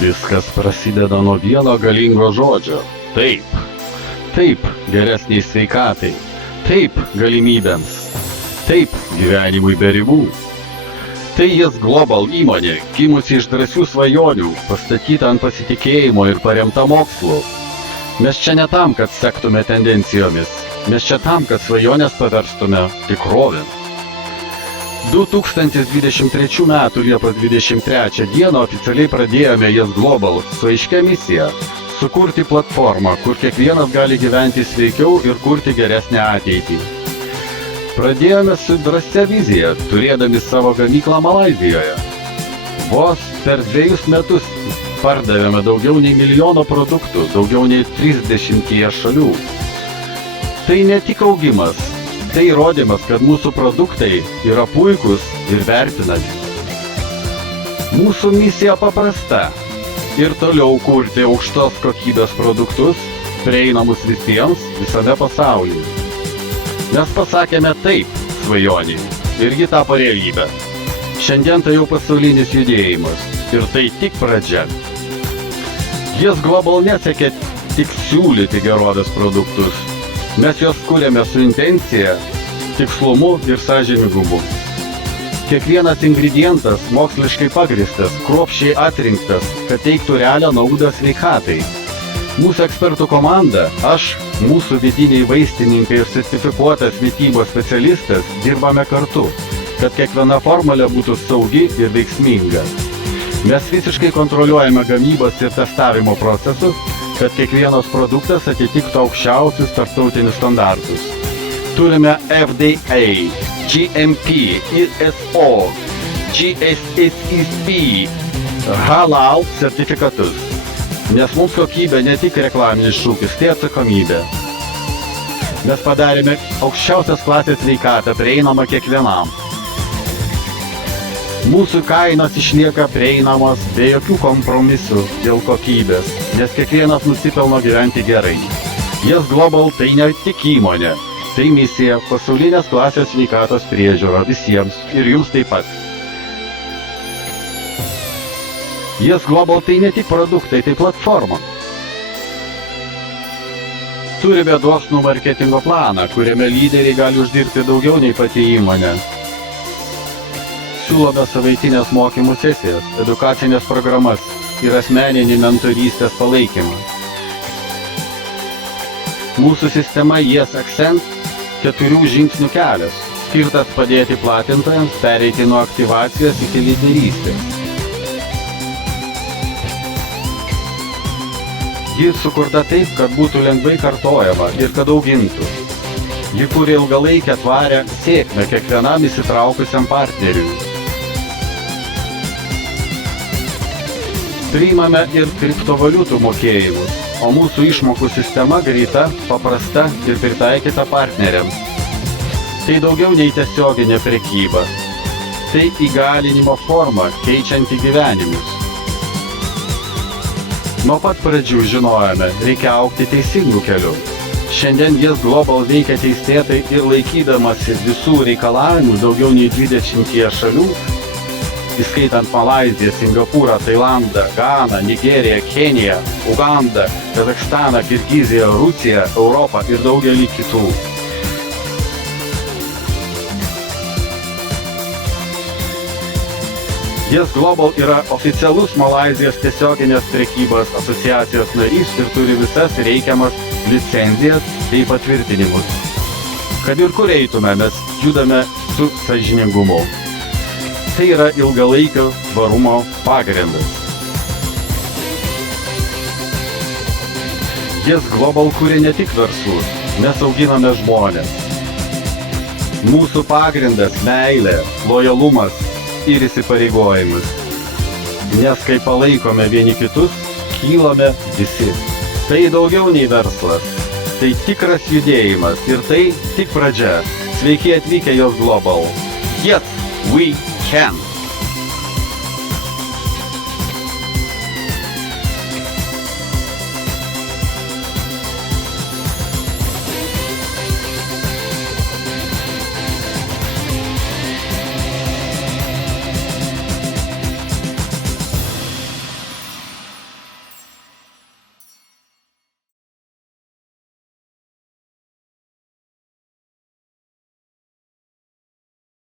Viskas prasideda nuo vieno galingo žodžio. Taip. Taip geresniai sveikatai. Taip galimybėms. Taip gyvenimui be ribų. Tai Yes Global įmonė, gimusi iš drąsių svajonių, pastatyta ant pasitikėjimo ir paremta mokslu. Mes čia ne tam, kad sektume tendencijomis. Mes čia tam, kad svajonės paverstume tikrovėn. 2023 m. Liepos 23 d. oficialiai pradėjome Yes Global su aiškia misija – sukurti platformą, kur kiekvienas gali gyventi sveikiau ir kurti geresnę ateitį. Pradėjome su drąsia vizija, turėdami savo gamyklą Malaizijoje. Vos per 2 metus pardavėme daugiau nei 1 milijono produktų, daugiau nei 30 šalių. Tai ne tik augimas. Tai įrodymas, kad mūsų produktai yra puikūs ir vertinami. Mūsų misija paprasta – ir toliau kurti aukštos kokybės produktus, prieinamus visiems visame pasaulyje. Mes pasakėme taip svajonį ir ji tapo realybę. Šiandien tai jau pasaulinis judėjimas ir tai tik pradžia. Yes Global nesiekia tik siūlyti gerovės produktus. Mes juos kūrėme su intencija, tikslumu ir sąžiningumu. Kiekvienas ingredientas moksliškai pagrįstas, kruopščiai atrinktas, kad teiktų realią naudą sveikatai. Mūsų ekspertų komanda, aš, mūsų vidiniai vaistininkai ir sertifikuotas mitybos specialistas dirbame kartu, kad kiekviena formulė būtų saugi ir veiksminga. Mes visiškai kontroliuojame gamybos ir testavimo procesus, kad kiekvienas produktas atitiktų aukščiausius tarptautinius standartus. Turime FDA, GMP, ISO, GSSEC, Halal sertifikatus. Nes mums kokybė ne tik reklaminis šūkis, tai atsakomybė. Mes padarėme aukščiausios klasės sveikatą prieinamą kiekvienam. Mūsų kainos išlieka prieinamos be jokių kompromisų dėl kokybės, nes kiekvienas nusipelno gyventi gerai. Yes Global tai ne tik įmonė, tai misija pasaulinės klasės sveikatos priežiūra visiems ir jums taip pat. Yes Global tai ne tik produktai, tai platforma. Turime dosnų marketingo planą, kuriame lyderiai gali uždirbti daugiau nei pati įmonė. Siūlome savaitinės mokymų sesijas, edukacinės programas ir asmeninį mentorystės palaikymą. Mūsų sistema Yes Accent 4 žingsnių kelias, skirtas padėti platintojams pereiti nuo aktyvacijos iki lyderystės. Ji sukurta taip, kad būtų lengvai kartojama ir kad augintų. Ji kuria ilgalaikę tvarią sėkmę kiekvienam įsitraukusiam partneriui. Priimame ir kriptovaliutų mokėjimus, o mūsų išmokų sistema greita, paprasta ir pritaikyta partneriams. Tai daugiau nei tiesioginė prekyba. Tai įgalinimo forma, keičianti gyvenimus. Nuo pat pradžių žinojome, reikia augti teisingų kelių. Šiandien Yes Global veikia teisėtai ir laikydamasi visų reikalavimų daugiau nei 20 šalių, įskaitant Malaiziją, Singapūrą, Tailandą, Ganą, Nigeriją, Keniją, Ugandą, Kazachstaną, Kirgiziją, Rusiją, Europą ir daugelį kitų. Yes Global yra oficialus Malaizijos tiesioginės prekybos asociacijos narys ir turi visas reikiamas licenzijas bei patvirtinimus. Kad ir kur eitume, mes judame su sąžiningumu. Tai yra ilgalaikio tvarumo pagrindas. Yes Global kuria ne tik verslus, mes auginame žmonės. Mūsų pagrindas – meilė, lojalumas ir įsipareigojimas. Nes kai palaikome vieni kitus, kylame visi. Tai daugiau nei verslas, tai tikras judėjimas ir tai tik pradžia. Sveiki atvykę Yes Global. Yes, we can.